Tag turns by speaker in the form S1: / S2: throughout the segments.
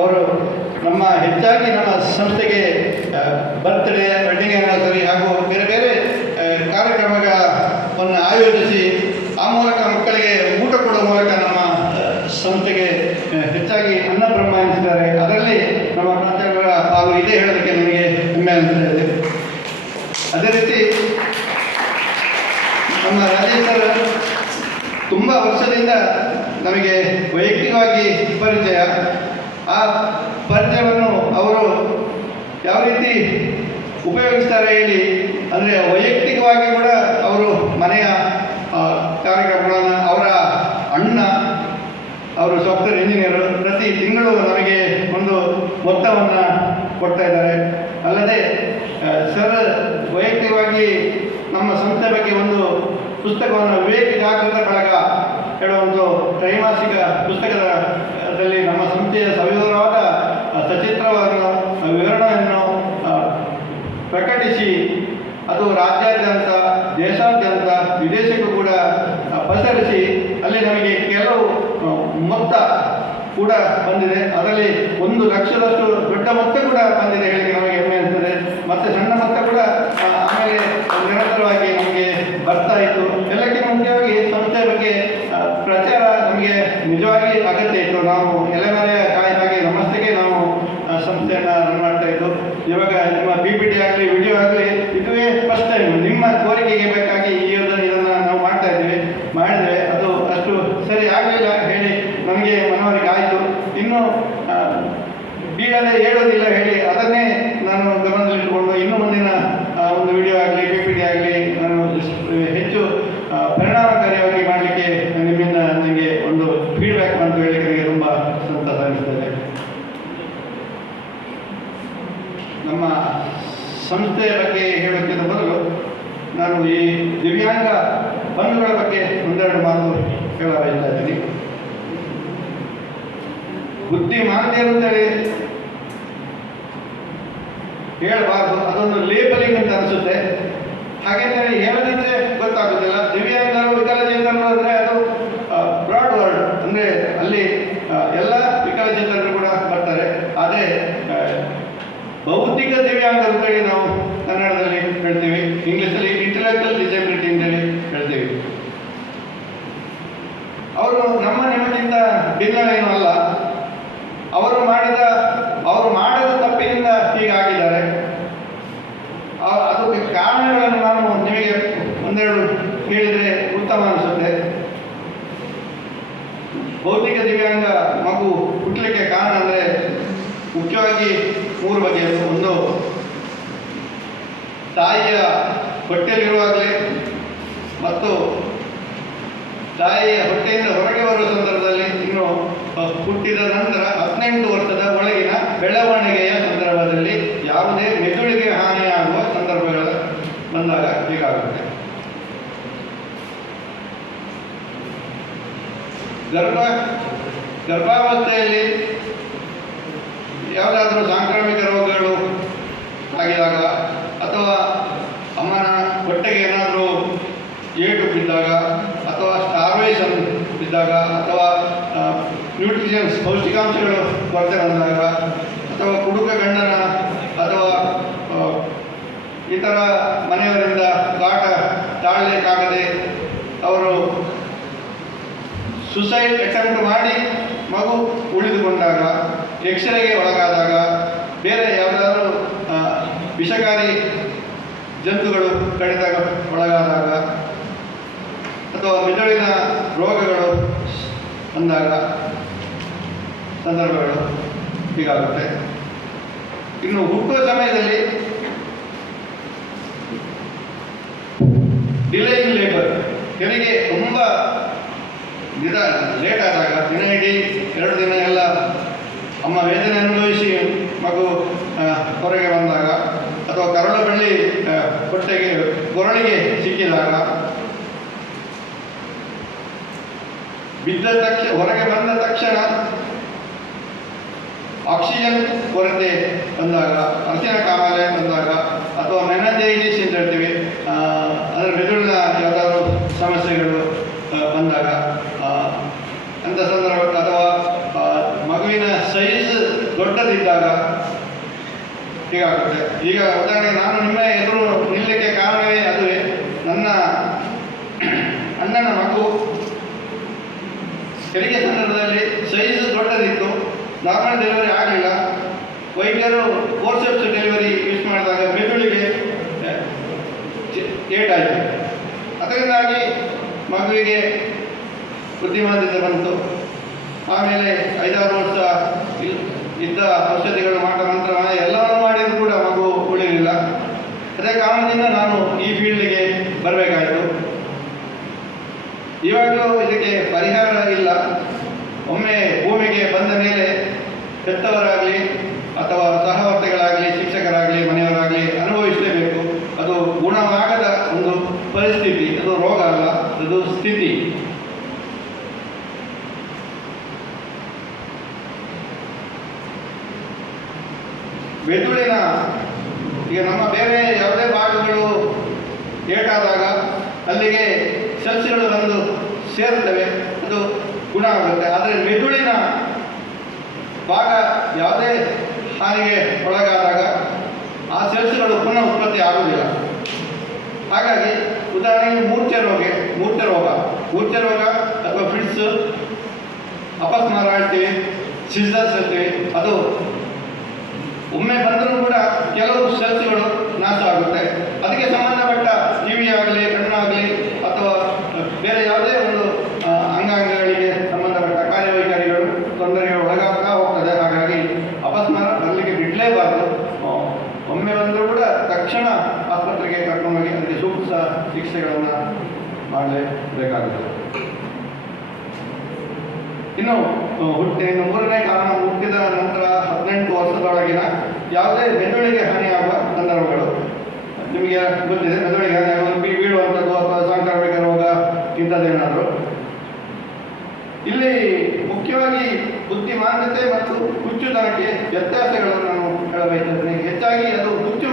S1: ಅವರು ನಮ್ಮ ಹೆಚ್ಚಾಗಿ ನಮ್ಮ ಸಂಸ್ಥೆಗೆ ಬರ್ತ್ಡೇ ವೆಡ್ಡಿಂಗ್ ಆ್ಯನಿವರ್ಸರಿ ಹಾಗೂ ಬೇರೆ ಬೇರೆ ಕಾರ್ಯಕ್ರಮಗಳನ್ನು ಆಯೋಜಿಸಿ ಆ ಮೂಲಕ ಮಕ್ಕಳಿಗೆ ಊಟ ಕೊಡುವ ಮೂಲಕ ನಮ್ಮ ಸಂಸ್ಥೆಗೆ ಹೆಚ್ಚಾಗಿ ಅನ್ನ ಬ್ರಹ್ಮ ಅದರಲ್ಲಿ ನಮ್ಮ ಪ್ರಾಂತ್ಯಗಳ ಪಾಲು ಇದೆ ಹೇಳೋದಕ್ಕೆ ನನಗೆ ಹೆಮ್ಮೆ ಅನಿಸ್ತಾ ಇದೆ. ಅದೇ ರೀತಿ ನಮ್ಮ ರಾಜೇಶ್ ಸರ್ ತುಂಬ ವರ್ಷದಿಂದ ನಮಗೆ ವೈಯಕ್ತಿಕವಾಗಿ ಪರಿಚಯ. ಆ ಪದ್ಯವನ್ನು ಅವರು ಯಾವ ರೀತಿ ಉಪಯೋಗಿಸ್ತಾರೆ ಹೇಳಿ, ಅಂದರೆ ವೈಯಕ್ತಿಕವಾಗಿ ಕೂಡ ಅವರು ಮನೆಯ ಕಾರ್ಯಕ್ರಮಗಳನ್ನು ಅವರ ಅಣ್ಣ, ಅವರು ಸಾಫ್ಟ್ವೇರ್ ಇಂಜಿನಿಯರು ಪ್ರತಿ ತಿಂಗಳು ನಮಗೆ ಒಂದು ಮೊತ್ತವನ್ನು ಕೊಡ್ತಾ ಇದ್ದಾರೆ. ಅಲ್ಲದೆ ಸರ್, ವೈಯಕ್ತಿಕವಾಗಿ ನಮ್ಮ ಸಂಸ್ಥೆ ಬಗ್ಗೆ ಒಂದು ಪುಸ್ತಕವನ್ನು ವಿವೇಕ ಜಾಗೃತ ಬಳಗ ಹೇಳುವ ಒಂದು ತ್ರೈಮಾಸಿಕ ಪುಸ್ತಕದಲ್ಲಿ ನಮ್ಮ ಸಂಸ್ಥೆಯ ಸವಿವರವಾದ ಆ, ಸಚಿತ್ರವಾದ ವಿವರಣೆಯನ್ನು ಪ್ರಕಟಿಸಿ ಅದು ರಾಜ್ಯಾದ್ಯಂತ ದೇಶಾದ್ಯಂತ ವಿದೇಶಕ್ಕೂ ಕೂಡ ಪಸರಿಸಿ ಅಲ್ಲಿ ನಮಗೆ ಕೆಲವು ಮೊತ್ತ ಕೂಡ ಬಂದಿದೆ. ಅದರಲ್ಲಿ ಒಂದು ಲಕ್ಷದಷ್ಟು ದೊಡ್ಡ ಮೊತ್ತ ಕೂಡ ಬಂದಿದೆ ಹೇಳಿ ನಮಗೆ ಹೆಮ್ಮೆ ಅನಿಸ್ತದೆ. ಮತ್ತು ಸಣ್ಣ ಮೊತ್ತ ಕೂಡ ಆಮೇಲೆ ನಿರಂತರವಾಗಿ ನಮಗೆ ಬರ್ತಾ ಇತ್ತು. ಎಲ್ಲಕ್ಕಿಂತ ಮುಖ್ಯವಾಗಿ ಸಂಸ್ಥೆ ಬಗ್ಗೆ ಪ್ರಚಾರ ನಮಗೆ ನಿಜವಾಗಿ ಅಗತ್ಯ ಇತ್ತು. ನಾವು ಎಲೆಮರೆಯ ಕಾಯಿನಾಗಿ ನಮಸ್ತೆಗೆ ನಾವು ಸಂಸ್ಥೆಯನ್ನ ರನ್ ಮಾಡ್ತಾ ಇದ್ದು. ಇವಾಗ ನಿಮ್ಮ ಪಿ ಪಿ ಟಿ ಆಗಲಿ ವಿಡಿಯೋ ಆಗಲಿ, ಇದುವೇ ಫಸ್ಟ್ ಟೈಮ್ ನಿಮ್ಮ ಕೋರಿಕೆಗೆ ಬೇಕಾಗಿ ಈ ಇದನ್ನು ಇದನ್ನು ನಾವು ಮಾಡ್ತಾ ಇದ್ದೀವಿ ಮಾಡಿದರೆ ಅದು ಅಷ್ಟು ಸರಿ ಆಗಲಿಲ್ಲ ಹೇಳಿ ನಮಗೆ ಮನವರಿಕೆ ಆಯಿತು ಇನ್ನು ಆ, ಬೀಳದೆ ಹೇಳೋದಿಲ್ಲ ಹೇಳಿ ಅದನ್ನೇ ನಾನು ಗಮನದಲ್ಲಿಟ್ಟುಕೊಂಡು ಇನ್ನು ಮುಂದಿನ ಆ, ಒಂದು ವಿಡಿಯೋ ಆಗಲಿ ಪಿ ಪಿ ಟಿ ಆಗಲಿ ನಾನು ಹೆಚ್ಚು ಆ, ಪರಿಣಾಮಕಾರಿಯಾಗಿ ಮಾಡಲಿಕ್ಕೆ ನಿಮ್ಮಿಂದ ನನಗೆ ಒಂದು ಫೀಡ್ಬ್ಯಾಕ್ ಅಂತ ಹೇಳಿ ನನಗೆ ತುಂಬ ಸಂತಸ ಅನಿಸ್ತದೆ ನಮ್ಮ ಸಂಸ್ಥೆಯ ಬಗ್ಗೆ ಹೇಳೋಕ್ಕಿಂತ ಮೊದಲು ನಾನು ಈ ದಿವ್ಯಾಂಗ ಬಂಧುಗಳ ಬಗ್ಗೆ ಒಂದೆರಡು ಮಾತು ಹೇಳ ಬಯಸ್ತಾ ಇದ್ದೀನಿ ಬುದ್ಧಿಮಾಂದ್ಯರು ಅಂತೇಳಿ ಹೇಳಬಾರ್ದು ಅದೊಂದು ಲೇಬಲಿಂಗ್ ಅಂತ ಅನಿಸುತ್ತೆ ಹಾಗೇನೆ ಹೇಳದಿದ್ರೆ ಗೊತ್ತಾಗೋದಿಲ್ಲ ದಿವ್ಯಾಂಗರು ವಿಕಲಚೇತನರು ಅಂದರೆ ಅದು ಬ್ರಾಡ್ ವರ್ಡ್ ಅಂದರೆ ಅಲ್ಲಿ ಆ, ಎಲ್ಲ ವಿಕಲಚೇತನರು ಕೂಡ ಬರ್ತಾರೆ ಆದರೆ ಆ, ದಿವ್ಯಾಂಗರು ಅಂತೇಳಿ ನಾವು ಕನ್ನಡದಲ್ಲಿ ಹೇಳ್ತೀವಿ, ಇಂಗ್ಲೀಷಲ್ಲಿ ಇಂಟಲೆಕ್ಚುವಲ್ ಡಿಸಬಿಲಿಟಿ ಅಂತೇಳಿ ಹೇಳ್ತೀವಿ. ಅವರು ನಮ್ಮ ನಿಮಗಿಂತ ಭಿನ್ನವೇನೂ ಅಲ್ಲ. ಅವರು ಮಾಡಿದ, ಅವರು ಮಾಡದ ತಪ್ಪಿನಿಂದ ಹೀಗಾಗಿದ್ದಾರೆ. ಅದಕ್ಕೆ ಕಾರಣಗಳನ್ನು ನಾನು ನಿಮಗೆ ಒಂದೆರಡು ಹೇಳಿದರೆ ಉತ್ತಮ ಅನಿಸುತ್ತೆ. ಭೌತಿಕ ದಿವ್ಯಾಂಗ ಮಗು ಹುಟ್ಟಲಿಕ್ಕೆ ಕಾರಣ ಅಂದರೆ ಮುಖ್ಯವಾಗಿ ಮೂರು ಬಗೆಯದು ಒಂದು ತಾಯಿಯ ಹೊಟ್ಟೆಯಲ್ಲಿರುವಾಗಲೇ ಮತ್ತು ತಾಯಿಯ ಹೊಟ್ಟೆಯಿಂದ ಹೊರಗೆ ಬರುವ ಸಂದರ್ಭದಲ್ಲಿ ಇನ್ನು ಹುಟ್ಟಿದ ನಂತರ ಹದಿನೆಂಟು ವರ್ಷದ ಒಳಗಿನ ಬೆಳವಣಿಗೆಯ ಸಂದರ್ಭದಲ್ಲಿ ಯಾವುದೇ ಮೆದುಳಿಗೆ ಹಾನಿಯಾಗುವ ಸಂದರ್ಭಗಳ ಬಂದಾಗ ಬೇಕಾಗುತ್ತೆ. ಗರ್ಭ, ಗರ್ಭಾವಸ್ಥೆಯಲ್ಲಿ ಯಾವುದಾದರೂ ಸಾಂಕ್ರಾಮಿಕ ರೋಗಗಳು ಆಗಿದಾಗ ಅಥವಾ ಹೊಟ್ಟೆಗೆ ಏನಾದರೂ ಏಟು ಬಿದ್ದಾಗ ಅಥವಾ ಸ್ಟಾರ್ವೇಷನ್ ಬಿದ್ದಾಗ ಅಥವಾ ನ್ಯೂಟ್ರಿಷನ್ಸ್ ಪೌಷ್ಟಿಕಾಂಶಗಳು ಕೊರತೆ ಬಂದಾಗ ಅಥವಾ ಕುಡುಕ ಗಂಡನ ಅಥವಾ ಇತರ ಮನೆಯವರಿಂದ ಕಾಟ ತಾಳಲಿಕ್ಕಾಗದೆ ಅವರು ಸುಸೈಡ್ ಅಟೆಂಪ್ಟ್ ಮಾಡಿ ಮಗು ಉಳಿದುಕೊಂಡಾಗ ಎಕ್ಸ್ರೇಗೆ ಒಳಗಾದಾಗ ಬೇರೆ ಯಾವುದಾದ್ರೂ ವಿಷಕಾರಿ ಜಂತುಗಳು ಕಡಿದಾಗ ಒಳಗಾದಾಗ ಅಥವಾ ಮೆದುಳಿನ ರೋಗಗಳು ಬಂದಾಗ ಸಂದರ್ಭಗಳು ಹೀಗಾಗುತ್ತೆ. ಇನ್ನು ಹುಟ್ಟುವ ಸಮಯದಲ್ಲಿ ಡಿಲೇಯಿಂಗ್ ಲೇಬರ್ ಹೆರಿಗೆ ತುಂಬ ನಿಧ ಲೇಟ್ ಆದಾಗ ದಿನ ಇಡೀ ಎರಡು ದಿನ ಎಲ್ಲ ಅಮ್ಮ ವೇದನೆ ಅನುಭವಿಸಿ ಮಗು ಹೊರಗೆ ಬಂದಾಗ ಅಥವಾ ಕರಳ ಬಳ್ಳಿ ಆ, ಹೊಟ್ಟೆಗೆ ಕೊರಳಿಗೆ ಸಿಕ್ಕಿದಾಗ ಬಿದ್ದ ತಕ್ಷಣ ಹೊರಗೆ ಬಂದ ತಕ್ಷಣ ಆಕ್ಸಿಜನ್ ಕೊರತೆ ಬಂದಾಗ ಅರಸಿನ ಕಾಮಾಲೆ ಬಂದಾಗ ಅಥವಾ ಮೆನಜೈಟಿಸ್ ಅಂತ ಹೇಳ್ತೀವಿ ಅಂದರೆ ಮೆದುಳಿನ ಯಾವುದಾದ್ರು ಸಮಸ್ಯೆಗಳು ಬಂದಾಗ ಅಂಥ ಸಂದರ್ಭ ಅಥವಾ ಮಗುವಿನ ಸೈಜ್ ದೊಡ್ಡದಿದ್ದಾಗ ಹೀಗಾಗುತ್ತೆ. ಈಗ ಉದಾಹರಣೆಗೆ ನಾನು ನಿಮ್ಮ ಎದುರು ನಿಲ್ಲಕ್ಕೆ ಕಾರಣವೇ ಅದುವೇ ನನ್ನ ಅಣ್ಣನ ಮಗು. ಹೆರಿಗೆ ಸಂದರ್ಭದಲ್ಲಿ ಸೈಜ್ ದೊಡ್ಡದಿತ್ತು. ನಾರ್ಮಲ್ ಡೆಲಿವರಿ ಆಗಲಿಲ್ಲ. ವೈದ್ಯರು ಫೋರ್ಸೆಪ್ಸ್ ಡೆಲಿವರಿ ಯೂಸ್ ಮಾಡಿದಾಗ ಮೆದುಳಿಗೆ ಏಟಾಯಿತು ಅದರಿಂದಾಗಿ ಮಗುವಿಗೆ ಬುದ್ಧಿಮಾಂದ್ಯತೆ ಬಂತು. ಆಮೇಲೆ ಐದಾರು ವರ್ಷ ಇದ್ದ ಔಷಧಿಗಳು ಮಾಡಿದ ನಂತರ ಎಲ್ಲವನ್ನು ಮಾಡಿದರೂ ಕೂಡ ಮಗು ಉಳಿಲಿಲ್ಲ ಅದೇ ಕಾರಣದಿಂದ ನಾನು ಈ ಫೀಲ್ಡ್ಗೆ ಬರಬೇಕಾಯಿತು. ಇವಾಗಲೂ ಇದಕ್ಕೆ ಪರಿಹಾರ ಇಲ್ಲ. ಒಮ್ಮೆ ಭೂಮಿಗೆ ಬಂದ ಮೇಲೆ ಹೆತ್ತವರಾಗಲಿ ಅಥವಾ ಸಹವರ್ತಿಗಳಾಗಲಿ, ಶಿಕ್ಷಕರಾಗಲಿ, ಮನೆಯವರಾಗಲಿ ಅನುಭವಿಸಲೇಬೇಕು. ಅದು ಗುಣವಾಗದ ಒಂದು ಪರಿಸ್ಥಿತಿ. ಅದು ರೋಗ ಅಲ್ಲ, ಅದು ಸ್ಥಿತಿ. ಮೆದುಳಿನ ಈಗ ನಮ್ಮ ಬೇರೆ ಯಾವುದೇ ಭಾಗಗಳು ಏಟಾದಾಗ ಅಲ್ಲಿಗೆ ಸೆಲ್ಸ್ಗಳು ಬಂದು ಸೇರುತ್ತವೆ, ಅದು ಗುಣ ಆಗುತ್ತೆ. ಆದರೆ ಮೆದುಳಿನ ಭಾಗ ಯಾವುದೇ ಹಾನಿಗೆ ಒಳಗಾದಾಗ ಆ ಸೆಲ್ಸ್ಗಳು ಪುನಃ ಉತ್ಪತ್ತಿ ಆಗುವುದಿಲ್ಲ. ಹಾಗಾಗಿ ಉದಾಹರಣೆಗೆ ಮೂರ್ಛೆ ರೋಗ ಮೂರ್ಛೆ ರೋಗ ಮೂರ್ಛೆ ರೋಗ ಅಥವಾ ಫಿಟ್ಸ್ ಅಪಸ್ಮಾರ ಸಿಸರ್ಸ್ ಹೇಳ್ತೀವಿ ಅದು ಒಮ್ಮೆ ಬಂದರೂ ಕೂಡ ಕೆಲವು ಸೆಲ್ಸ್ಗಳು ನಾಶ ಆಗುತ್ತೆ ಅದಕ್ಕೆ ಸಂಬಂಧಪಟ್ಟ ಕಿವಿ ಆಗಲಿ ಕಣ್ಣಾಗಲಿ ಅಥವಾ ಬೇರೆ ಯಾವುದೇ ಒಂದು ಅಂಗಾಂಗಗಳಿಗೆ ಸಂಬಂಧಪಟ್ಟ ಕಾರ್ಯವೈಖರಿಗಳು ತೊಂದರೆಗಳು ಒಳಗಾಗ್ತಾ ಹೋಗ್ತದೆ. ಹಾಗಾಗಿ ಅಪಸ್ಮಾರ ಬರಲಿಕ್ಕೆ ಬಿಡಲೇಬಾರ್ದು. ಒಮ್ಮೆ ಬಂದರೂ ಕೂಡ ತಕ್ಷಣ ಆಸ್ಪತ್ರೆಗೆ ಕರ್ಕೊಂಡೋಗಿ ಅದಕ್ಕೆ ಸೂಕ್ತ ಚಿಕಿತ್ಸೆಗಳನ್ನು ಮಾಡಲೇಬೇಕಾಗುತ್ತದೆ. ಇನ್ನು ಹುಟ್ಟಿ ಮೂರನೇ ಕಾರಣ ಹುಟ್ಟಿದ ನಂತರ ಹದಿನೆಂಟು ವರ್ಷದೊಳಗಿನ ಯಾವುದೇ ಮೆದುಳಿಗೆ ಹಾನಿಯಾಗುವ ಸಂದರ್ಭಗಳು. ನಿಮಗೆ ಗೊತ್ತಿದೆ ಮೆದುಳಿಗೆ ಹಾನಿಯಾಗುವ ಬೀಳುವಂಥದ್ದು ಅಥವಾ ಸಾಂಕ್ರಾಮಿಕ ರೋಗ ಇಂಥದ್ದೇನಾದರೂ. ಇಲ್ಲಿ ಮುಖ್ಯವಾಗಿ ಬುದ್ಧಿಮಾಂದ್ಯತೆ ಮತ್ತು ಹುಚ್ಚುತನಕ್ಕೆ ವ್ಯತ್ಯಾಸಗಳನ್ನು ನಾನು ಹೇಳಬೇಕಿದ್ದೇನೆ ಹೆಚ್ಚಾಗಿ ಅದು ಹುಚ್ಚು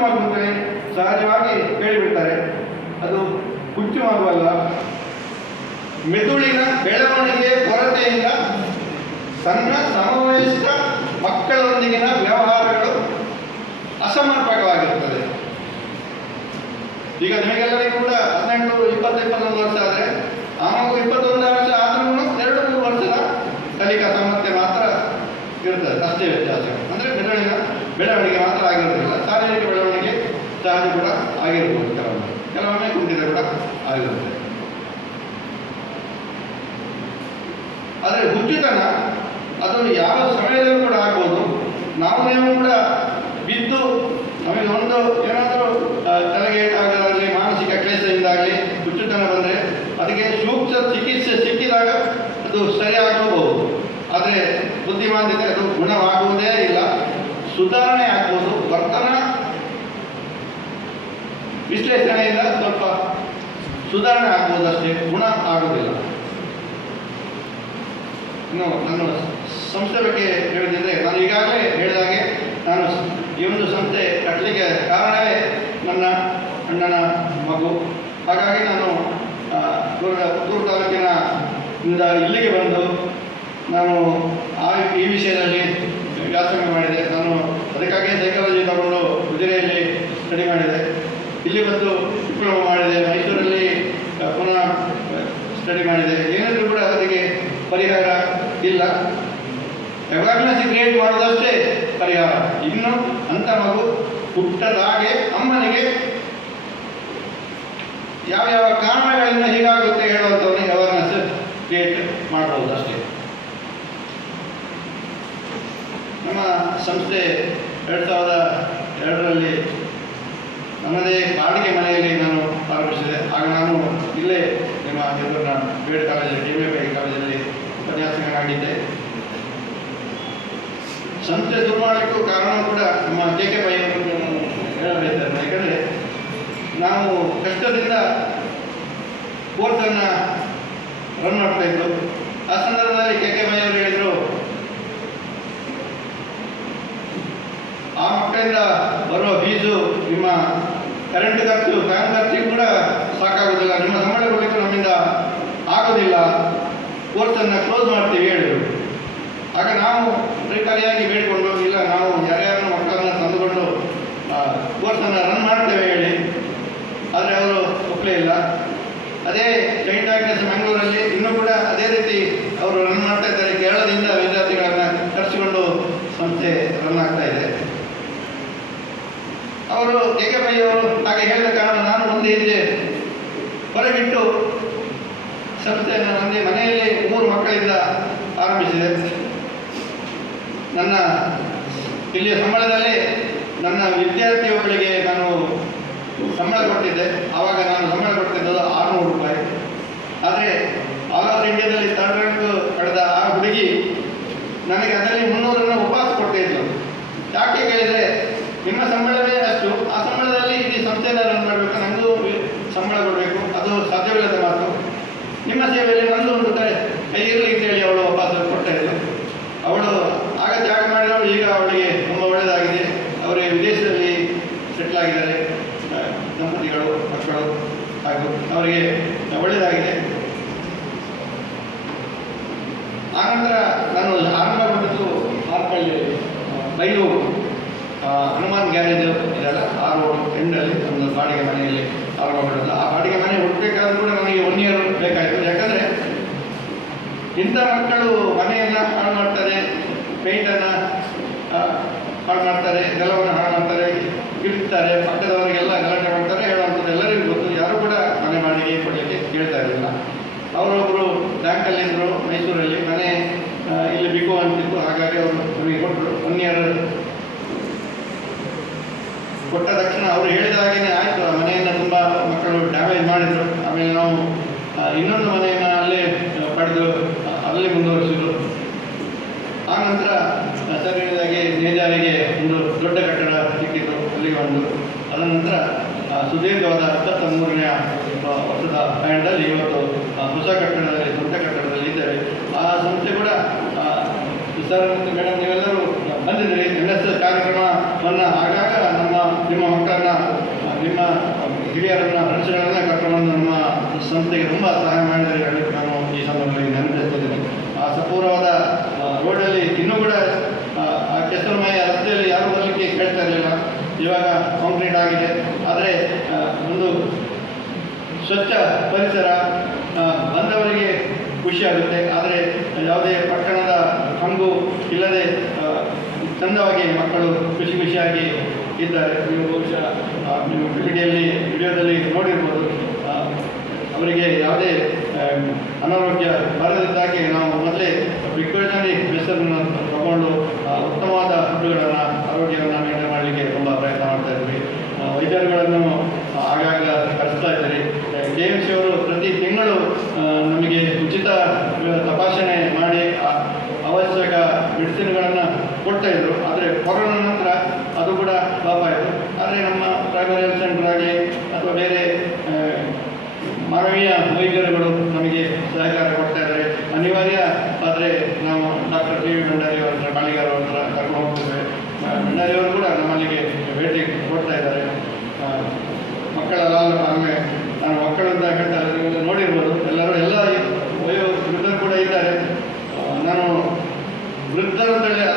S1: ಸಹಜವಾಗಿ ಹೇಳಿಬಿಡ್ತಾರೆ. ಅದು ಹುಚ್ಚು ಮಗುವಲ್ಲ, ಮೆದುಳಿನ ಬೆಳವಣಿಗೆ ಕೊರತೆಯಿಂದ ಸಣ್ಣ ಸಮವಯಸ್ಕ ಮಕ್ಕಳೊಂದಿಗಿನ ವ್ಯವಹಾರಗಳು ಅಸಮರ್ಪಕವಾಗಿರುತ್ತದೆ. ಈಗ ನಿಮಗೆಲ್ಲರಿಗೂ ಕೂಡ ಹದಿನೆಂಟು ಇಪ್ಪತ್ತು ಇಪ್ಪತ್ತೊಂದು ವರ್ಷ ಆದರೆ ಆ ಮಗು ಇಪ್ಪತ್ತೊಂದು ವರ್ಷ ಆದ್ರೂ ಎರಡು, ಮೂರು ವರ್ಷದ ಕಲಿಕಾ ಸಾಮರ್ಥ್ಯ ಮಾತ್ರ ಇರ್ತದೆ, ಅಷ್ಟೇ ವ್ಯತ್ಯಾಸ. ಅಂದರೆ ಬೆಳವಣಿಗೆ ಬೆಳವಣಿಗೆ ಮಾತ್ರ ಆಗಿರೋದಿಲ್ಲ ಶಾರೀರಿಕ ಬೆಳವಣಿಗೆ ಸಹಜ ಕೂಡ ಆಗಿರ್ಬೋದು ಕೆಲವೊಮ್ಮೆ. ಕೆಲವೊಮ್ಮೆ ಕುಂಠಿತ ಕೂಡ ಆಗಿರುತ್ತೆ. ಆದರೆ ಹುಚ್ಚುತನ ಅದು ಯಾವ ಸಮಯದಲ್ಲೂ ಕೂಡ ಆಗ್ಬೋದು ನಾವು ನೀವು ಕೂಡ ಬಿದ್ದು ನಮಗೆ ಒಂದು ಏನಾದರೂ ತಲೆಗೆ ಏಟಾಗಲಿ ಮಾನಸಿಕ ಕ್ಲೇಶದಿಂದಾಗಲಿ ಹುಚ್ಚುತನ ಬಂದರೆ ಅದಕ್ಕೆ ಸೂಕ್ತ ಚಿಕಿತ್ಸೆ ಸಿಕ್ಕಿದಾಗ ಅದು ಸರಿಯಾಗಬಹುದು ಆದರೆ ಬುದ್ಧಿಮಾಂದ್ಯತೆ ಅದು ಗುಣವಾಗುವುದೇ ಇಲ್ಲ. ಸುಧಾರಣೆ ಆಗ್ಬೋದು. ವರ್ತನ ವಿಶ್ಲೇಷಣೆಯಿಂದ ಸ್ವಲ್ಪ ಸುಧಾರಣೆ ಆಗ್ಬೋದಷ್ಟೇ. ಗುಣ ಆಗುವುದಿಲ್ಲ. ಇನ್ನು ನಾನು ಸಂಸ್ಥೆ ಬಗ್ಗೆ ಹೇಳಿದ್ರೆ, ನಾನು ಈಗಾಗಲೇ ಹೇಳಿದಾಗೆ ನಾನು ಈ ಒಂದು ಸಂಸ್ಥೆ ಕಟ್ಟಲಿಕ್ಕೆ ಕಾರಣವೇ ನನ್ನ ಅಣ್ಣನ ಮಗು. ಹಾಗಾಗಿ ನಾನು ಪುತ್ತೂರು ತಾಲೂಕಿನ ಇಂದ ಇಲ್ಲಿಗೆ ಬಂದು ನಾನು ಆ ಈ ವಿಷಯದಲ್ಲಿ ವ್ಯಾಸಂಗ ಮಾಡಿದೆ. ನಾನು ಅದಕ್ಕಾಗಿ ಸೈಕಾಲಜಿ ತಗೊಂಡು ಗುಜರೆಯಲ್ಲಿ ಸ್ಟಡಿ ಮಾಡಿದೆ. ಇಲ್ಲಿ ಬಂದು ಡಿಪ್ಲೊಮಾ ಮಾಡಿದೆ. ಮೈಸೂರಲ್ಲಿ ಪುನಃ ಸ್ಟಡಿ ಮಾಡಿದೆ. ಏನಾದರೂ ಕೂಡ ಅದಕ್ಕೆ ಪರಿಹಾರ ಇಲ್ಲ. ಅವೇರ್ನೆಸ್ ಕ್ರಿಯೇಟ್ ಮಾಡೋದಷ್ಟೇ ಪರಿಹಾರ. ಇನ್ನು ಅಂತ ಮಗು ಹುಟ್ಟದಾಗೆ ಅಮ್ಮನಿಗೆ ಯಾವ ಯಾವ ಕಾರಣಗಳಿಂದ ಹೀಗಾಗುತ್ತೆ ಹೇಳುವಂಥವನಿಗೆ ಅವೇರ್ನೆಸ್ ಕ್ರಿಯೇಟ್ ಮಾಡ್ಬೋದು ಅಷ್ಟೇ ನಮ್ಮ ಸಂಸ್ಥೆ ಎರಡು ಸಾವಿರದ ಎರಡರಲ್ಲಿ ನನ್ನದೇ ಬಾಡಿಗೆ ಮನೆಯಲ್ಲಿ ನಾನು ಪ್ರಾರಂಭಿಸಿದೆ. ಆಗ ನಾನು ಇಲ್ಲೇ ನಿಮ್ಮ ಎದುರಿನ ಬೇಡ್ ಕಾಲೇಜಲ್ಲಿ ಡಿ ಎ ಕಾಲೇಜಲ್ಲಿ ಉಪನ್ಯಾಸಕನಾಗಿದ್ದೆ. ಸಂಸ್ಥೆ ಶುರು ಕಾರಣ ಕೂಡ ನಮ್ಮ ಜೆ ಕೆ ಪೈ ಹೇಳಬೇಕಾದ್ರೆ ಯಾಕಂದರೆ ನಾವು ಕಷ್ಟದಿಂದ ಕೋರ್ಸನ್ನು ರನ್ ಮಾಡ್ತಾ ಇದ್ದರು ಆ ಸಂದರ್ಭದಲ್ಲಿ ಕೆ ಕೆ ಪೈ ಅವರು ಹೇಳಿದರು, ಆ ಮಕ್ಕಳಿಂದ ಬರುವ ಬೀಜು ನಿಮ್ಮ ಕರೆಂಟ್ ಖರ್ಚು ಫ್ಯಾನ್ ಖರ್ಚಿಗೆ ಕೂಡ ಸಾಕಾಗೋದಿಲ್ಲ ನಿಮ್ಮ ಸಂಬಳ ಕೊಡಲಿಕ್ಕೆ ನಮ್ಮಿಂದ ಆಗೋದಿಲ್ಲ. ಕೋರ್ಸನ್ನು ಕ್ಲೋಸ್ ಮಾಡ್ತೀವಿ ಹೇಳಿದರು. ಆಗ ನಾವು ಪ್ರಿಕಾರಿಯಾಗಿ ಬೇಡಿಕೊಂಡು ಇಲ್ಲ ನಾವು ಯಾರ್ಯಾರು ಮಕ್ಕಳನ್ನು ತಂದುಕೊಂಡು ಕೋರ್ಸನ್ನು ರನ್ ಮಾಡ್ತೇವೆ ಹೇಳಿ. ಆದರೆ ಅವರು ಒಪ್ಪಲೇ ಇಲ್ಲ. ಅದೇ ಜೈಂಟ್ ಆಗ್ನೆಸ್ ಮಂಗಳೂರಲ್ಲಿ ಇನ್ನೂ ಕೂಡ ಅದೇ ರೀತಿ ಅವರು ರನ್ ಮಾಡ್ತಾ ಇದ್ದಾರೆ. ಕೇರಳದಿಂದ ವಿದ್ಯಾರ್ಥಿಗಳನ್ನು ಕರೆಸಿಕೊಂಡು ಸಂಸ್ಥೆ ರನ್ ಆಗ್ತಾ ಇದೆ. ಅವರು ಕೆ ಕೆ ಅವರು ಹಾಗೆ ಹೇಳಿದ ಕಾರಣ ನಾನು ಮುಂದೆ ಹಿಂದೆ ಹೊರಗಿಟ್ಟು ಸಂಸ್ಥೆಯನ್ನು ನನಗೆ ಮನೆಯಲ್ಲಿ ಮೂರು ಮಕ್ಕಳಿಂದ ಆರಂಭಿಸಿದೆ. ನನ್ನ ಇಲ್ಲಿಯ ಸಂಬಳದಲ್ಲಿ ನನ್ನ ವಿದ್ಯಾರ್ಥಿಗಳಿಗೆ ನಾನು ಸಂಬಳ ಕೊಟ್ಟಿದ್ದೆ. ಆವಾಗ ನಾನು ಸಂಬಳ ಕೊಡ್ತಿದ್ದದ್ದು ಆರುನೂರು ರೂಪಾಯಿ. ಆದರೆ ಆಲ್ ಓವರ್ ಇಂಡಿಯಾದಲ್ಲಿ ಥರ್ಡ್ ರ್ಯಾಂಕ್ ಪಡೆದ ಆ ಹುಡುಗಿ ನನಗೆ ಅದರಲ್ಲಿ ಮುನ್ನೂರನ್ನು ಉಪವಾಸ ಕೊಡ್ತಿದ್ಲು ಯಾಕೆ ಕೇಳಿದರೆ, ನಿಮ್ಮ ಸಂಬಳವೇ ಅಷ್ಟು ಆ ಸಂಬಳದಲ್ಲಿ ಇಡೀ ಸಂಸ್ಥೆನ ರನ್ ಮಾಡಬೇಕು ನನಗೂ ಸಂಬಳ ಕೊಡಬೇಕು ಅದು ಸಾಧ್ಯವಿಲ್ಲದ ಮಾತು ನಿಮ್ಮ ಸೇವೆಯಲ್ಲಿ ನಂದು ಒಂದು ಕೈ ಕೈ ಇರಲಿ ಅಂತೇಳಿ ಅವಳು ವಾಪಸ್ ಕೊಡ್ತಾ ಇದ್ಲು ಅವಳು ಆಗ ತ್ಯಾಗ ಮಾಡಿದವಳು ಈಗ ಅವಳಿಗೆ ತುಂಬ ಒಳ್ಳೆಯದಾಗಿದೆ ಅವರಿಗೆ ವಿದೇಶದಲ್ಲಿ ಸೆಟ್ಲ್ ಆಗಿದ್ದಾರೆ ಆ, ದಂಪತಿಗಳು ಮಕ್ಕಳು ಹಾಗೂ ಅವರಿಗೆ ಒಳ್ಳೆಯದಾಗಿದೆ ಆನಂತರ ನಾನು ಆರಂಭ ಮಾಡಿದ್ದು ಪಾರ್ಕಲ್ಲಿ ಬೈಲೂರು ಹನುಮಾನ್ ಗ್ಯಾರೇಜ್ ಇದೆಲ್ಲ ಆ ರೋಡ್ ಎಂಡಲ್ಲಿ ಒಂದು ಬಾಡಿಗೆ ಮನೆಯಲ್ಲಿ ಆರಂಭ ಮಾಡಿದ್ದು. ಆ ಬಾಡಿಗೆ ಮನೆ ಹುಟ್ಟಬೇಕಾದ್ರೂ ಕೂಡ ನನಗೆ ಒನ್ ಇಯರ್ ಬೇಕಾಯಿತು. ಯಾಕಂದರೆ ಇಂಥ ಮಕ್ಕಳು ಮನೆಯನ್ನು ಹಾಳು ಮಾಡ್ತಾರೆ ಪೇಂಟನ್ನು ಹಾಳು ಮಾಡ್ತಾರೆ, ನೆಲವನ್ನು ಹಾಳು ಮಾಡ್ತಾರೆ ಗಿಡ್ತಾರೆ ಪಕ್ಕದವರಿಗೆಲ್ಲ ಗಲಾಟೆ ಮಾಡ್ತಾರೆ, ಹೇಳುವಂಥದ್ದು ಎಲ್ಲರಿಗೂ ಗೊತ್ತು. ಯಾರು ಕೂಡ ಮನೆ ಬಾಡಿಗೆ ಕೊಡಲಿಕ್ಕೆ ಕೇಳ್ತಾ ಇರಲಿಲ್ಲ. ಅವರೊಬ್ಬರು ಬ್ಯಾಂಕಲ್ಲಿದ್ದರು ಮೈಸೂರಲ್ಲಿ ಮನೆ ಇಲ್ಲಿ ಬಿಕೋ ಅಂತಿತ್ತು. ಹಾಗಾಗಿ ಅವರು ನಮಗೆ ಕೊಟ್ಟರು ಒನ್ ಇಯರ್ ಕೊಟ್ಟ ತಕ್ಷಣ ಅವರು ಹೇಳಿದ ಹಾಗೆಯೇ ಆಯಿತು. ಆ ಮನೆಯನ್ನು ತುಂಬ ಮಕ್ಕಳು ಡ್ಯಾಮೇಜ್ ಮಾಡಿದರು. ಆಮೇಲೆ ನಾವು ಇನ್ನೊಂದು ಮನೆಯನ್ನು ಅಲ್ಲೇ ಪಡೆದು ಅಲ್ಲೇ ಮುಂದುವರಿಸಿದ್ರು. ಆ ನಂತರ ಸರ್ ಹೇಳಿದಾಗೆ ನೇಜಾರಿಗೆ ಒಂದು ದೊಡ್ಡ ಕಟ್ಟಡ ಸಿಕ್ಕಿತು ಅಲ್ಲಿಗೆ ಒಂದು. ಅದ ನಂತರ ಸುದೀರ್ಘವಾದ ಹತ್ತತ್ತ ಮೂರನೇ ವರ್ಷದ ಪ್ರಯಾಣದಲ್ಲಿ ಇವತ್ತು ಹೊಸ ಕಟ್ಟಡದಲ್ಲಿ ಆ ಸಂಸ್ಥೆ ಕೂಡ ಸರ್ ಮತ್ತು ಮೇಡಮ್ ನೀವೆಲ್ಲರೂ ಬಂದಿದ್ದೀರಿ. ಎನ್ ಎಸ್ ಕಾರ್ಯಕ್ರಮವನ್ನು ಆಗಾಗ ನಮ್ಮ ನಿಮ್ಮ ಮಕ್ಕಳನ್ನ ನಿಮ್ಮ ಹಿರಿಯರನ್ನ ಫ್ರೆಂಡ್ಸ್ಗಳನ್ನ ಕರ್ಕೊಂಡು ನಮ್ಮ ಸಂಸ್ಥೆಗೆ ತುಂಬ ಸಹಾಯ ಮಾಡಿದರೆ ಹೇಳಲಿಕ್ಕೆ ನಾನು ಈ ಸಂದರ್ಭದಲ್ಲಿ ನೆನಪಿಸ್ತಿದ್ದೀನಿ ಆ ಸಪೂರವಾದ ಆ, ರೋಡಲ್ಲಿ ಇನ್ನೂ ಕೂಡ ಆ, ಕೆಸರುಮಯ ರಸ್ತೆಯಲ್ಲಿ ಯಾರೂ ಬರಲಿಕ್ಕೆ ಕೇಳ್ತಾ ಇರಲಿಲ್ಲ. ಇವಾಗ ಕಾಂಕ್ರೀಟ್ ಆಗಿದೆ. ಆದರೆ ಒಂದು ಸ್ವಚ್ಛ ಪರಿಸರ ಆ, ಬಂದವರಿಗೆ ಖುಷಿಯಾಗುತ್ತೆ ಆದರೆ ಯಾವುದೇ ಪಟ್ಟಣದ ಹಂಗು ಇಲ್ಲದೆ ಚಂದವಾಗಿ ಮಕ್ಕಳು ಖುಷಿ ಖುಷಿಯಾಗಿ ಇದ್ದಾರೆ. ನೀವು ಬಹುಶಃ ನೀವು ಟಿವಿಟಿಯಲ್ಲಿ ವಿಡಿಯೋದಲ್ಲಿ ನೋಡಿರ್ಬೋದು. ಅವರಿಗೆ ಯಾವುದೇ ಅನಾರೋಗ್ಯ ಬರದಿದ್ದಾಗೆ ನಾವು ಮೊದಲೇ ಪ್ರಿಕಾಷನರಿ ಹೆಸರನ್ನು ತಗೊಂಡು ಉತ್ತಮವಾದ ಫುಡ್ಗಳನ್ನು ಆರೋಗ್ಯವನ್ನು నిర్ధారణ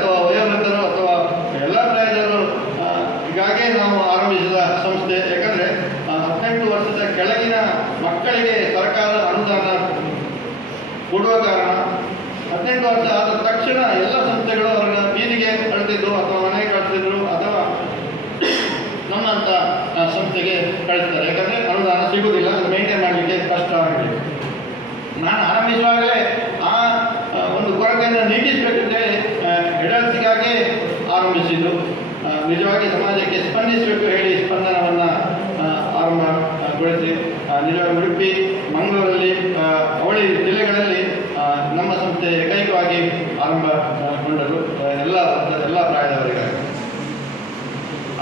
S1: ನಿಜವಾಗಿ ಸಮಾಜಕ್ಕೆ ಸ್ಪಂದಿಸಬೇಕು ಹೇಳಿ ಸ್ಪಂದನವನ್ನು ಆರಂಭಗೊಳಿಸಿ ನಿಜವಾಗಿ ಉಡುಪಿ, ಮಂಗಳೂರಲ್ಲಿ ಅವಳಿ ಜಿಲ್ಲೆಗಳಲ್ಲಿ ನಮ್ಮ ಸಂಸ್ಥೆ ಏಕೈಕವಾಗಿ ಆರಂಭಗೊಂಡರು ಎಲ್ಲ ಎಲ್ಲ ಪ್ರಾಯದವರಿಗಾಗಿ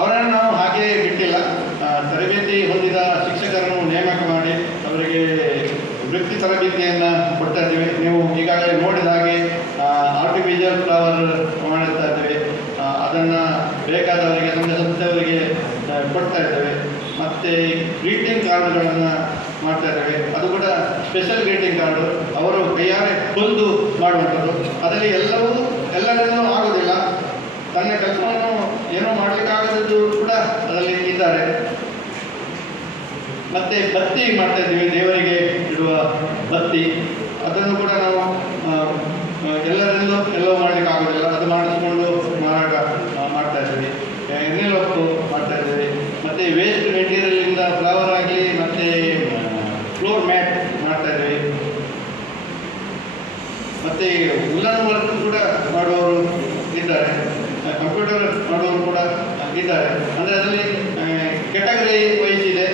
S1: ಅವರನ್ನು ನಾವು ಹಾಗೆಯೇ ಬಿಟ್ಟಿಲ್ಲ. ತರಬೇತಿ ಹೊಂದಿದ ಶಿಕ್ಷಕರನ್ನು ನೇಮಕ ಮಾಡಿ ಅವರಿಗೆ ವೃತ್ತಿ ತರಬೇತಿಯನ್ನು ಕೊಡ್ತಾ ಇದ್ದೀವಿ. ನೀವು ಈಗಾಗಲೇ ನೋಡಿದ ಹಾಗೆ ಆರ್ಟಿಫಿಷಿಯಲ್ ಫ್ಲವರ್ ಮಾಡಿರ್ತಾ ಇದ್ದೀವಿ. ಅದನ್ನು ಬೇಕಾದವರಿಗೆ ನಮ್ಮ ಸಂಸ್ಥೆಯವರಿಗೆ ಕೊಡ್ತಾ ಇದ್ದೇವೆ. ಮತ್ತು ಗ್ರೀಟಿಂಗ್ ಕಾರ್ಡ್ಗಳನ್ನು ಮಾಡ್ತಾ ಇದ್ದೇವೆ. ಅದು ಕೂಡ ಸ್ಪೆಷಲ್ ಗ್ರೀಟಿಂಗ್ ಕಾರ್ಡು. ಅವರು ಕೈಯಾರೆ ಕೊಂದು ಮಾಡುವಂಥದ್ದು. ಅದರಲ್ಲಿ ಎಲ್ಲವೂ ಎಲ್ಲರನ್ನೂ ಆಗೋದಿಲ್ಲ. ತನ್ನ ಕೆಲಸವನ್ನು ಏನೋ ಮಾಡಲಿಕ್ಕಾಗದ್ದು ಕೂಡ ಅದರಲ್ಲಿ ಇದ್ದಾರೆ. ಮತ್ತೆ ಬತ್ತಿ ಮಾಡ್ತಾ ಇದ್ದೀವಿ. ದೇವರಿಗೆ ಇಡುವ ಬತ್ತಿ ಅದನ್ನು ಕೂಡ ನಾವು ಎಲ್ಲರಲ್ಲೂ ಎಲ್ಲವೂ ಮಾಡಲಿಕ್ಕೆ ಆಗೋದಿಲ್ಲ ಅದು ಮಾಡಿಸ್ಕೊಂಡು ಮಾರಾಟ ಆ, ಮಾಡ್ತಾ ಇದ್ದೀವಿ ಎಣ್ಣೆಲೊಪ್ಪು ಮಾಡ್ತಾ ಇದ್ದೀವಿ ಮತ್ತು ವೇಸ್ಟ್ ಮೆಟೀರಿಯಲಿಂದ ಫ್ಲವರ್ ಆಗಲಿ ಮತ್ತು ಫ್ಲೋರ್ ಮ್ಯಾಟ್ ಮಾಡ್ತಾ ಇದ್ದೀವಿ ಮತ್ತು ಉಲ್ಲನ್ ವರ್ಕ್ ಕೂಡ ಮಾಡುವವರು ಇದ್ದಾರೆ ಮಾಡುವವರು ಕೂಡ ಇದ್ದಾರೆ. ಅಂದರೆ ಅದರಲ್ಲಿ ಕೆಟಗರಿ ವೈಸ್ ಇದೆ.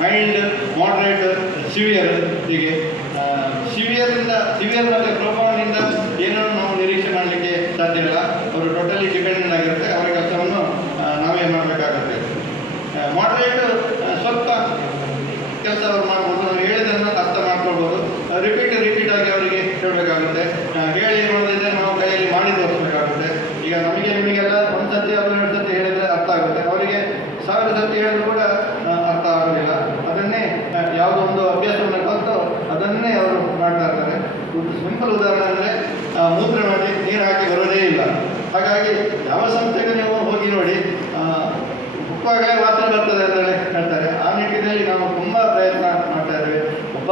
S1: ಮೈಲ್ಡ್ ಮಾಡ್ರೇಟ್ ಸಿವಿಯರ್ ಹೀಗೆ. ಸಿವಿಯರಿಂದ ಸಿವಿಯರ್ ಮತ್ತು ಪ್ರೊಫಾನಿಂದ ಏನನ್ನು ನಾವು ನಿರೀಕ್ಷೆ ಮಾಡಲಿಕ್ಕೆ ಸಾಧ್ಯ ಇಲ್ಲ ಅವರು ಟೋಟಲಿ ಡಿಪೆಂಡೆಂಟ್ ಆಗಿರುತ್ತೆ ಅವರ ಕೆಲಸವನ್ನು ಆ, ನಾವೇ ಮಾಡಬೇಕಾಗುತ್ತೆ ಮಾಡ್ರೇಟ್ ಸ್ವಲ್ಪ ಕೆಲಸ ಅವ್ರು ಮಾಡ್ಬೋದು ನಾವು ಹೇಳಿದ್ದನ್ನು ಅರ್ಥ ಮಾಡ್ಕೊಳ್ಬೋದು ರಿಪೀಟ್ ರಿಪೀಟ್ ಆಗಿ ಅವರಿಗೆ ಹೇಳಬೇಕಾಗುತ್ತೆ ಹೇಳಿ ನೋಡಿದ್ರೆ ನಾವು ಕೈಯಲ್ಲಿ ಮಾಡಿ ತೋರಿಸ್ಬೇಕಾಗುತ್ತೆ ಈಗ ನಮಗೆ ನಿಮಗೆಲ್ಲ ಒಂದು ಸತಿ ಅವರು ಎರಡು ಸತಿ ಹೇಳಿದರೆ ಅರ್ಥ ಆಗುತ್ತೆ ಅವರಿಗೆ ಸಾವಿರ ಸತಿ ಹೇಳಿದ್ರು ಕೂಡ ಆ, ಅರ್ಥ ಆಗೋದಿಲ್ಲ ಅದನ್ನೇ ಆ, ಯಾವುದೋ ಒಂದು ಅಭ್ಯಾಸವನ್ನು ಕಲಿತು ಅದನ್ನೇ ಅವರು ಮಾಡ್ತಾ ಇರ್ತಾರೆ ಒಂದು ಸಿಂಪಲ್ ಉದಾಹರಣೆ ಅಂದರೆ ಮೂತ್ರ ಮಾಡಿ ನೀರು ಹಾಕಿ ಬರೋದೇ ಇಲ್ಲ. ಹಾಗಾಗಿ ಯಾವ ಸಂಸ್ಥೆಗೆ ನೀವು ಹೋಗಿ ನೋಡಿ ಉಪ್ಪಾಗಲೇ ವಾಸನೆ ಬರ್ತದೆ ಅಂತೇಳಿ ಹೇಳ್ತಾರೆ. ಆ ನಿಟ್ಟಿನಲ್ಲಿ ನಾವು ತುಂಬ ಪ್ರಯತ್ನ ಮಾಡ್ತಾ ಇದ್ದೇವೆ. ಒಬ್ಬ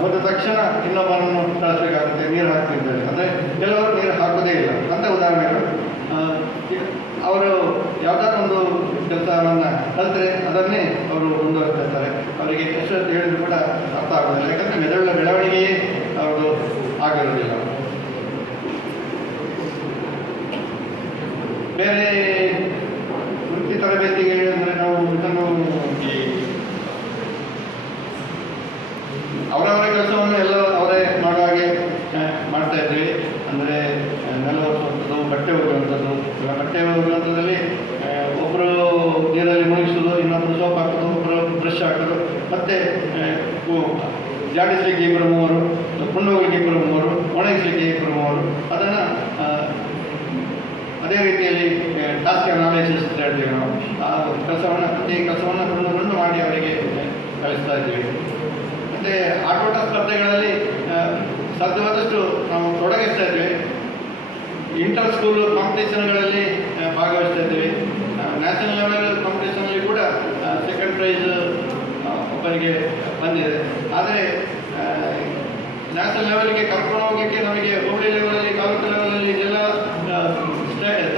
S1: ಹೋದ ತಕ್ಷಣ ಇನ್ನೊಬ್ಬನನ್ನು ಕಳಿಸ್ಬೇಕಾಗುತ್ತೆ, ನೀರು ಹಾಕ್ತಿದ್ದಾರೆ. ಅಂದರೆ ಕೆಲವರು ನೀರು ಹಾಕೋದೇ ಇಲ್ಲ. ಅಂತ ಉದಾಹರಣೆಗಳು ಆ, ಈ- ಅವರು ಯಾವುದಾದ್ರು ಒಂದು ಕೆಲಸವನ್ನು ಕಲಿತರೆ ಅದನ್ನೇ ಅವರು ಮುಂದುವರಿಸ್ತಿರ್ತಾರೆ ಅವರಿಗೆ ಎಷ್ಟು ಹೇಳಿದ್ರು ಕೂಡ ಅರ್ಥ ಆಗೋದಿಲ್ಲ. ಯಾಕಂದರೆ ಮೆದುಳಿನ ಬೆಳವಣಿಗೆಯೇ ಅವರು ಆಗಿರೋದಿಲ್ಲ. ಬೇರೆ ವೃತ್ತಿ ತರಬೇತಿಗೆ ಅಂದರೆ ನಾವು ಇದನ್ನು ಈ ಅವರವರ ಕೆಲಸವನ್ನು ಎಲ್ಲ ಅವರೇ ಮಾಡೋ ಹಾಗೆ ಆ, ಮಾಡ್ತಾ ಇದ್ವಿ ಅಂದರೆ ನೆಲ ಒರೆಸುವಂಥದ್ದು ಬಟ್ಟೆ ಒಗೆಯುವಂಥದ್ದು ಇವಾಗ ಬಟ್ಟೆ ಒಗೆಯುವಂಥದ್ದಲ್ಲಿ ಒಬ್ಬರು ನೀರಲ್ಲಿ ಮುಳುಗಿಸೋದು ಇನ್ನೊಬ್ಬರು ಸೋಪ್ ಹಾಕೋದು ಒಬ್ಬರು ಬ್ರಷ್ ಹಾಕೋದು ಮತ್ತು ಜಾಡಿಸ್ಲಿಕ್ಕೆ ಇಬ್ಬರು ಮೂವರು ಕೊಂಡೋಗ್ಲಿಕ್ಕೆ ಮೂವರು, ಒಣಗಿಸಲಿಕ್ಕೆ ಇಬ್ಬರು ಮೂವರು, ಅದನ್ನು ಅದೇ ರೀತಿಯಲ್ಲಿ ಟಾಸ್ಕ್ ಅನಾಲಿಸಿಸ್ ಅಂತ ಹೇಳ್ತೀವಿ ನಾವು. ಆ ಕೆಲಸವನ್ನು ಪ್ರತಿ ಕೆಲಸವನ್ನು ಕೊಂಡುಕೊಂಡು ಮಾಡಿ ಅವರಿಗೆ ಕಳಿಸ್ತಾ ಇದ್ದೀವಿ. ಮತ್ತು ಆಟೋಟ ಸ್ಪರ್ಧೆಗಳಲ್ಲಿ ಸಾಧ್ಯವಾದಷ್ಟು ನಾವು ತೊಡಗಿಸ್ತಾ ಇದ್ದೇವೆ. ಇಂಟರ್ ಸ್ಕೂಲ್ ಕಾಂಪಿಟೇಷನ್ಗಳಲ್ಲಿ ಭಾಗವಹಿಸ್ತಾ ಇದ್ದೀವಿ. ನ್ಯಾಷನಲ್ ಲೆವೆಲ್ ಕಾಂಪಿಟೇಷನಲ್ಲಿ ಕೂಡ ಸೆಕೆಂಡ್ ಪ್ರೈಸ್ ಒಬ್ಬರಿಗೆ ಬಂದಿದೆ. ಆದರೆ ನ್ಯಾಷನಲ್ ಲೆವೆಲ್ಗೆ ಕರ್ಕೊಂಡು ಹೋಗೋಕ್ಕೆ ನಮಗೆ ಹೋಬಳಿ ಲೆವೆಲಲ್ಲಿ ತಾಲೂಕು ಲೆವೆಲಲ್ಲಿ ಸ್ಟೇ-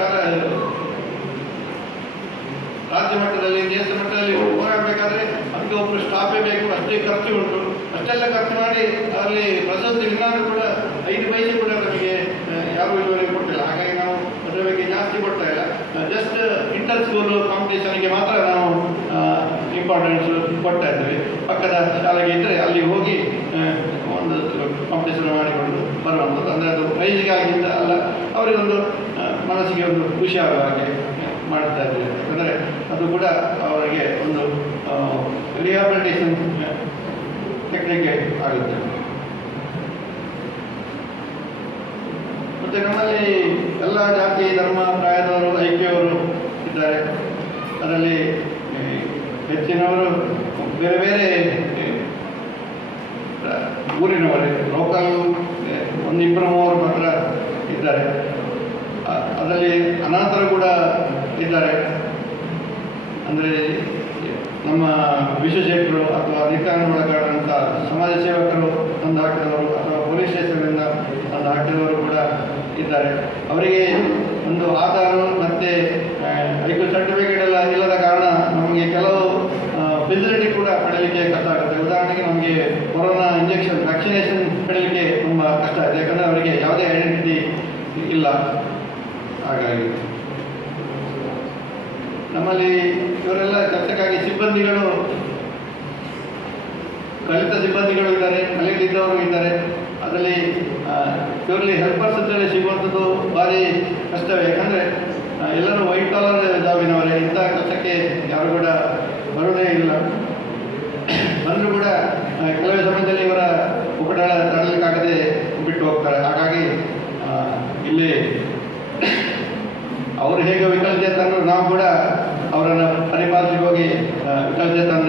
S1: ರಾಜ್ಯ ಮಟ್ಟದಲ್ಲಿ, ದೇಶ ಮಟ್ಟದಲ್ಲಿ ಹೋಗಬೇಕಾದ್ರೆ ಅದಕ್ಕೆ ಒಬ್ಬರು ಸ್ಟಾಫೇ ಬೇಕು. ಅಷ್ಟೇ ಖರ್ಚು ಉಂಟು. ಅಷ್ಟೆಲ್ಲ ಖರ್ಚು ಮಾಡಿ ಅಲ್ಲಿ ಪ್ರಶಸ್ತಿ ವಿನ್ನಾದ್ರು ಕೂಡ, ಐದು ಪೈಸೆ ಕೂಡ ನಮಗೆ ಯಾರು ಇದುವರೆಗೆ ಕೊಟ್ಟಿಲ್ಲ. ಹಾಗಾಗಿ ನಾವು ಅದರ ಬಗ್ಗೆ ಜಾಸ್ತಿ ಕೊಡ್ತಾ ಇಲ್ಲ. ಜಸ್ಟ್ ಇಂಟರ್ ಸ್ಕೂಲ್ ಕಾಂಪಿಟೇಷನ್ಗೆ ಮಾತ್ರ ಇಂಪಾರ್ಟೆನ್ಸ್ ಕೊಡ್ತಾ ಇದ್ವಿ ಪಕ್ಕದ ಶಾಲೆಗೆ ಇದ್ದರೆ ಅಲ್ಲಿ ಹೋಗಿ ಒಂದು ಕಾಂಪಿಟೇಷನ್ ಮಾಡಿಕೊಂಡು ಬರುವಂಥದ್ದು. ಅಂದರೆ ಅದು ಪ್ರೈಸ್ಗಾಗಿ ಅಲ್ಲ ಅವರಿಗೊಂದು ಮನಸ್ಸಿಗೆ ಒಂದು ಖುಷಿ ಆಗುವ ಹಾಗೆ ಮಾಡ್ತಾ ಇದ್ವಿ ಯಾಕಂದರೆ ಅದು ಕೂಡ ಅವರಿಗೆ ಒಂದು ರಿಹಾಬಿಲಿಟೇಷನ್ ಟೆಕ್ನಿಕ್ ಆಗುತ್ತೆ. ಮತ್ತು ನಮ್ಮಲ್ಲಿ ಎಲ್ಲ ಜಾತಿ, ಧರ್ಮ, ಪ್ರಾಯದವರು, ಐಕ್ಯವರು ಇದ್ದಾರೆ. ಅದರಲ್ಲಿ ಹೆಚ್ಚಿನವರು ಬೇರೆ ಬೇರೆ ಊರಿನವರೇ ಲೋಕಲ್ ಒಂದಿಬ್ಬರು ಮೂವರು ಮಾತ್ರ ಇದ್ದಾರೆ. ಅದರಲ್ಲಿ ಅನಾಥರು ಕೂಡ ಇದ್ದಾರೆ. ಅಂದರೆ ನಮ್ಮ ವಿಶೇಷಕರು ಅಥವಾ ಅಧಿಕಾರ ಒಳಗಾದಂಥ ಸಮಾಜ ಸೇವಕರು ತಂದು ಹಾಕಿದವರು ಅಥವಾ ಪೊಲೀಸ್ ಸ್ಟೇಷನ್ನಿಂದ ತಂದು ಹಾಕಿದವರು ಕೂಡ ಇದ್ದಾರೆ. ಅವರಿಗೆ ಒಂದು ಆಧಾರ ಮತ್ತು ಐದು ಸರ್ಟಿಫಿಕೇಟ್ ಎಲ್ಲ ಇಲ್ಲದ ಇಲ್ಲ. ಹಾಗಾಗಿ ನಮ್ಮಲ್ಲಿ ಇವರೆಲ್ಲ ಕೆಲಸಕ್ಕಾಗಿ ಸಿಬ್ಬಂದಿಗಳು, ಕಲಿತ ಸಿಬ್ಬಂದಿಗಳು ಇದ್ದಾರೆ ಕಲಿಯಲಿದ್ದವರು ಇದ್ದಾರೆ. ಅದರಲ್ಲಿ ಇವರಲ್ಲಿ ಹೆಲ್ಪರ್ಸ್ ಅಂತೇಳಿ ಸಿಗುವಂಥದ್ದು ಭಾರಿ ಕಷ್ಟವೇ. ಯಾಕಂದರೆ ಎಲ್ಲರೂ ವೈಟ್ ಕಾಲರ್ ಜಾಬಿನವರೇ. ಇಂಥ ಕೆಲಸಕ್ಕೆ ಯಾರು ಕೂಡ ಬರೋದೇ ಇಲ್ಲ. ಬಂದರೂ ಕೂಡ ಕೆಲವೇ ಸಮಯದಲ್ಲಿ ಇವರ ಉಪಟಳ ತಡಲಿಕ್ಕಾಗದೆ ಬಿಟ್ಟು ಹೋಗ್ತಾರೆ. ಹಾಗಾಗಿ ಇಲ್ಲಿ ಅವರು ಹೇಗೆ ವಿಕಲಚೇತನರು ನಾವು ಕೂಡ ಅವರನ್ನು ಪರಿಪಾಲಿಸಿ ಹೋಗಿ ವಿಕಲಚೇತನ